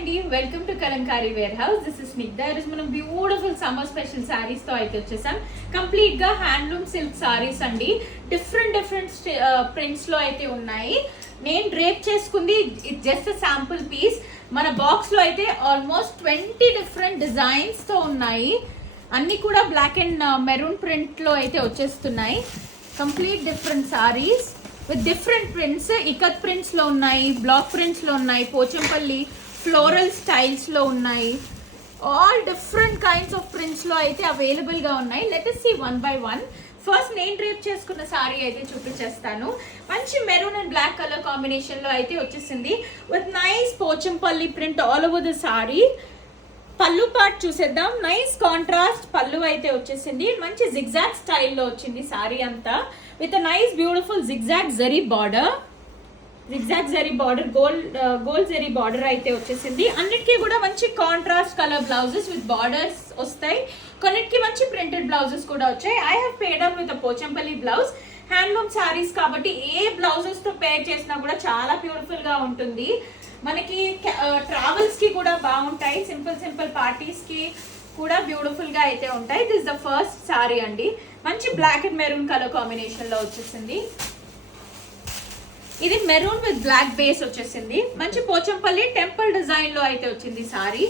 అండి, welcome to Kalamkari warehouse. This is Snigdha. ఈరోజు మనం బ్యూటిఫుల్ సమ్మర్ స్పెషల్ సారీస్ తో అయితే వచ్చేసాం. కంప్లీట్ గా హ్యాండ్లూమ్ సిల్క్ సారీస్ అండి. డిఫరెంట్ ప్రింట్స్ లో అయితే ఉన్నాయి. నేను డ్రేప్ చేసుకుంది జస్ట్ శాంపుల్ పీస్. మన బాక్స్ లో అయితే ఆల్మోస్ట్ 20 డిఫరెంట్ డిజైన్స్ తో ఉన్నాయి. అన్ని కూడా బ్లాక్ అండ్ మెరూన్ ప్రింట్ లో అయితే వచ్చేస్తున్నాయి. Complete different saris with different prints. Ikat prints లో ఉన్నాయి, బ్లాక్ ప్రింట్స్ లో ఉన్నాయి, పోచంపల్లి ఫ్లోరల్ స్టైల్స్ లో ఉన్నాయి. All different kinds of prints లో అయితే అవైలబుల్ గా ఉన్నాయి. Let us see one by one. First నేను డ్రేప్ చేసుకున్న సారీ అయితే చూపించేస్తాను. మంచి maroon and black colour combination లో అయితే వచ్చేసింది with nice Pochampalli print all over the sari. Pallu part చూసేద్దాం. నైస్ కాంట్రాస్ట్ పళ్ళు అయితే వచ్చేసింది. మంచి జిగ్జాగ్ స్టైల్లో వచ్చింది సారీ అంతా with nice beautiful zigzag zari border. Zigzag zari border, gold zari border అయితే వచ్చేసింది. అన్నిటికీ కూడా మంచి contrast colour blouses with borders వస్తాయి. కొన్నిటికి మంచి ప్రింటెడ్ బ్లౌజెస్ కూడా వచ్చాయి. I have paired up with Pochampalli blouse. Handloom saris కాబట్టి ఏ బ్లౌజెస్ తో పేర్ చేసినా కూడా చాలా బ్యూటిఫుల్ గా ఉంటుంది. మనకి ట్రావెల్స్ కి కూడా బాగుంటాయి. సింపుల్ పార్టీస్ కి కూడా బ్యూటిఫుల్ గా అయితే ఉంటాయి. దిస్ ద ఫస్ట్ సారీ అండి. మంచి black and maroon colour combination లో వచ్చేసింది. ఇది మెరూన్ విత్ బ్లాక్ బేస్ వచ్చేసింది. మంచి పోచంపల్లి టెంపుల్ డిజైన్ లో అయితే వచ్చింది సారీ.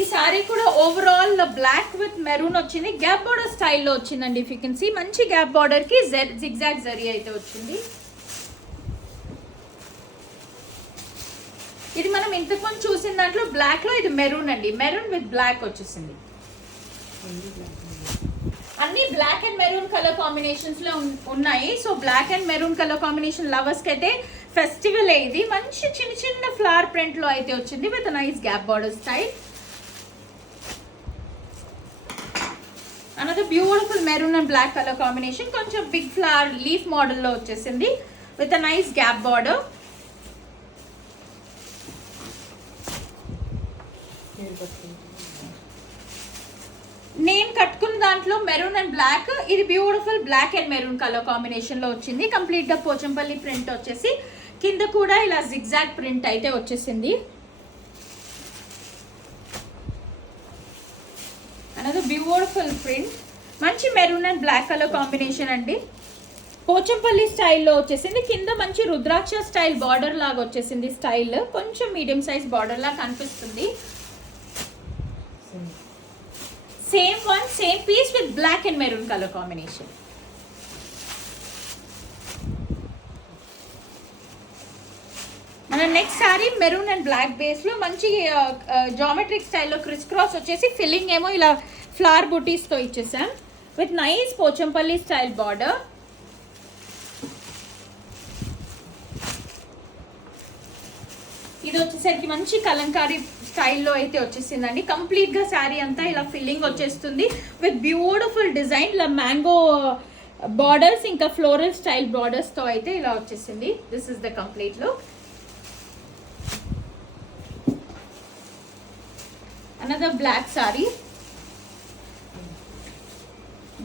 ఈ సారీ కూడా ఓవరాల్ బ్లాక్ విత్ మెరూన్ వచ్చింది. గ్యాప్ బార్డర్ స్టైల్లో వచ్చిందండి. ఇఫ్ యూ కెన్ సీ మంచి గ్యాప్ బార్డర్ కి జిగ్జాగ్ జరీ అయితే వచ్చింది. ఇది మనం ఇంతకుముందు చూసిన దాంట్లో బ్లాక్ లో ఇది మెరూన్ అండి. మెరూన్ విత్ బ్లాక్ వచ్చేసింది. అన్ని black and maroon colour combinations లో ఉన్నాయి. So black and maroon colour combination lovers కి అయితే ఫెస్టివల్ ఇది. మంచి చిన్న ఫ్లవర్ ప్రింట్ లో అయితే వచ్చింది with nice gap border style. Another beautiful maroon and black colour combination. కొంచెం బిగ్ ఫ్లవర్ లీఫ్ మోడల్ లో వచ్చేసింది విత్ నైస్ గ్యాప్ బార్డర్. నేను కట్టుకున్న దాంట్లో మెరూన్ అండ్ బ్లాక్. ఇది beautiful black and maroon colour combination లో వచ్చింది. కంప్లీట్ గా పోచంపల్లి ప్రింట్ వచ్చేసి కింద కూడా ఇలా జిగ్జాగ్ ప్రింట్ అయితే వచ్చేసింది. Another beautiful print. మంచి maroon and black colour combination అండి. పోచంపల్లి స్టైల్లో వచ్చేసింది. కింద మంచి రుద్రాక్ష స్టైల్ బార్డర్ లాగా వచ్చేసింది. స్టైల్ కొంచెం మీడియం సైజ్ బార్డర్ లాగా కనిపిస్తుంది. Same one, same piece with black and maroon colour combination. మన next sari maroon and black base లో మంచి జామెట్రిక్ స్టైల్లో క్రిస్ క్రాస్ వచ్చేసి ఫిల్లింగ్ ఏమో ఇలా ఫ్లవర్ బుటీస్ తో ఇచ్చేసాం with nice Pochampalli style border. ఇది వచ్చేసరికి మంచి కలంకారీ స్టైల్లో అయితే వచ్చేసిందండి. కంప్లీట్ గా శారీ అంతా ఇలా ఫిల్లింగ్ వచ్చేస్తుంది విత్ బ్యూటిఫుల్ డిజైన్. ఇలా మ్యాంగో బార్డర్స్ ఇంకా ఫ్లోరల్ స్టైల్ బార్డర్స్ తో అయితే ఇలా వచ్చేసింది. This is the complete look. Another black sari,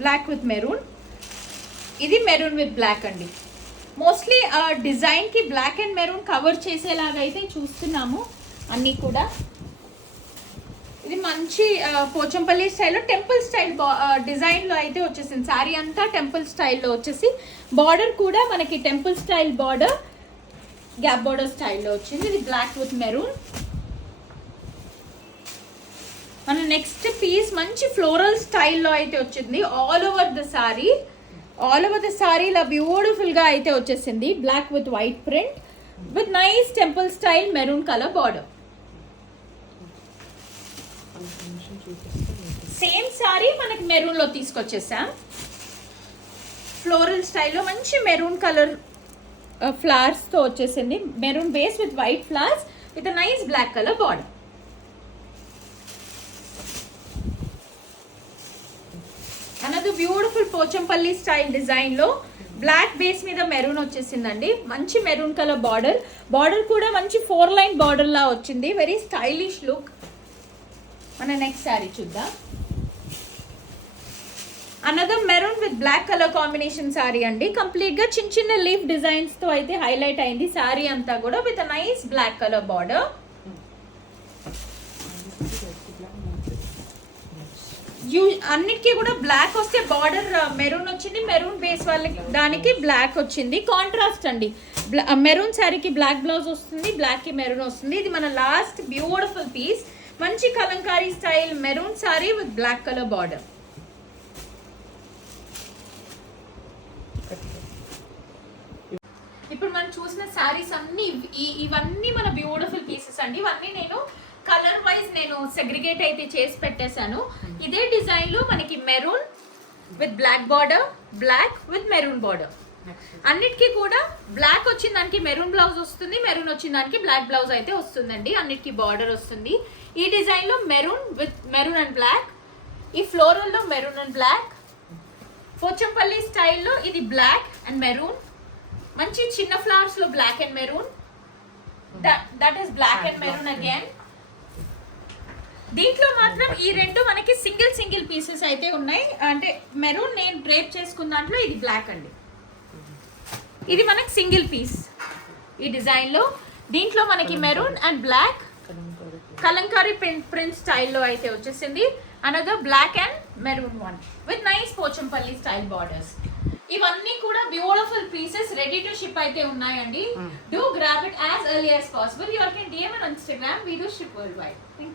black with maroon. ఇది మెరూన్ విత్ బ్లాక్ అండి. మోస్ట్లీ డిజైన్ కి బ్లాక్ అండ్ మెరూన్ కవర్ చేసేలాగా అయితే చూస్తున్నాము అన్నీ కూడా. ఇది మంచి పోచంపల్లి స్టైల్లో టెంపుల్ స్టైల్ డిజైన్ లో అయితే వచ్చేసింది. శారీ అంతా టెంపుల్ స్టైల్లో వచ్చేసి బార్డర్ కూడా మనకి temple style border, gap border స్టైల్లో వచ్చింది. ఇది బ్లాక్ విత్ మెరూన్. మన నెక్స్ట్ పీస్ మంచి ఫ్లోరల్ స్టైల్లో అయితే వచ్చింది. ఆల్ ఓవర్ ద సారీ ఇలా బ్యూటిఫుల్ గా అయితే వచ్చేసింది. Black with white print with nice temple style maroon colour border. Same sari మనకి మెరూన్ లో తీసుకొచ్చేసాం. ఫ్లోరల్ స్టైల్లో మంచి మెరూన్ కలర్ ఫ్లవర్స్ తో వచ్చేసింది. Maroon base with white flowers with nice black colour border. Another beautiful Pochampalli style design లో black base మీద maroon వచ్చేసిందండి. మంచి మెరూన్ కలర్ బార్డర్ కూడా మంచి 4 లైన్ బార్డర్ లా వచ్చింది. Very stylish look. మన నెక్స్ట్ శారీ చూద్దాం. Another maroon with black colour combination sari అండి. కంప్లీట్ గా చిన్న చిన్న లీఫ్ డిజైన్స్ తో అయితే హైలైట్ అయింది సారీ అంతా కూడా with nice black colour border. అన్నిటికీ కూడా బ్లాక్ వస్తే బార్డర్ మెరూన్ వచ్చింది, మెరూన్ బేస్ వాళ్ళకి దానికి బ్లాక్ వచ్చింది. కాంట్రాస్ట్ అండి, మెరూన్ శారీకి బ్లాక్ బ్లౌజ్ వస్తుంది, బ్లాక్ కి మెరూన్ వస్తుంది. ఇది మన లాస్ట్ బ్యూటిఫుల్ పీస్, మంచి kalamkari style maroon sari with black colour border. ఇప్పుడు మనం చూసిన శారీస్ అన్ని ఇవన్నీ మన బ్యూటిఫుల్ పీసెస్ అండి. ఇవన్నీ నేను కలర్ వైజ్ నేను సెగ్రిగేట్ అయితే చేసి పెట్టేశాను. ఇదే డిజైన్ లో మనకి maroon with black border, black with maroon border, అన్నిటికీ కూడా బ్లాక్ వచ్చిన దానికి మెరూన్ బ్లౌజ్ వస్తుంది, మెరూన్ వచ్చిన దానికి బ్లాక్ బ్లౌజ్ అయితే వస్తుందండి. అన్నిటికీ బార్డర్ వస్తుంది. ఈ డిజైన్ లో maroon with maroon and black, ఈ ఫ్లోరల్ లో మెరూన్ అండ్ బ్లాక్, పోచంపల్లి స్టైల్లో ఇది బ్లాక్ అండ్ మెరూన్, మంచి చిన్న ఫ్లవర్స్ లో black and maroon, that is black and maroon again. దీంట్లో మాత్రం ఈ రెండు మనకి సింగిల్ పీసెస్ అయితే ఉన్నాయి. అంటే మెరూన్ నేను డ్రేప్ చేసుకున్న దాంట్లో ఇది బ్లాక్ అండి, ఇది మనకి సింగిల్ పీస్ ఈ డిజైన్ లో. దీంట్లో మనకి maroon and black kalamkari print స్టైల్లో అయితే వచ్చేసింది. Another black and maroon one with nice Pochampalli style borders. ఇవన్నీ కూడా beautiful pieces ready to ship అయితే ఉన్నాయండి. Do grab it as early as possible. You are can DM on Instagram. We do ship worldwide. Thank you.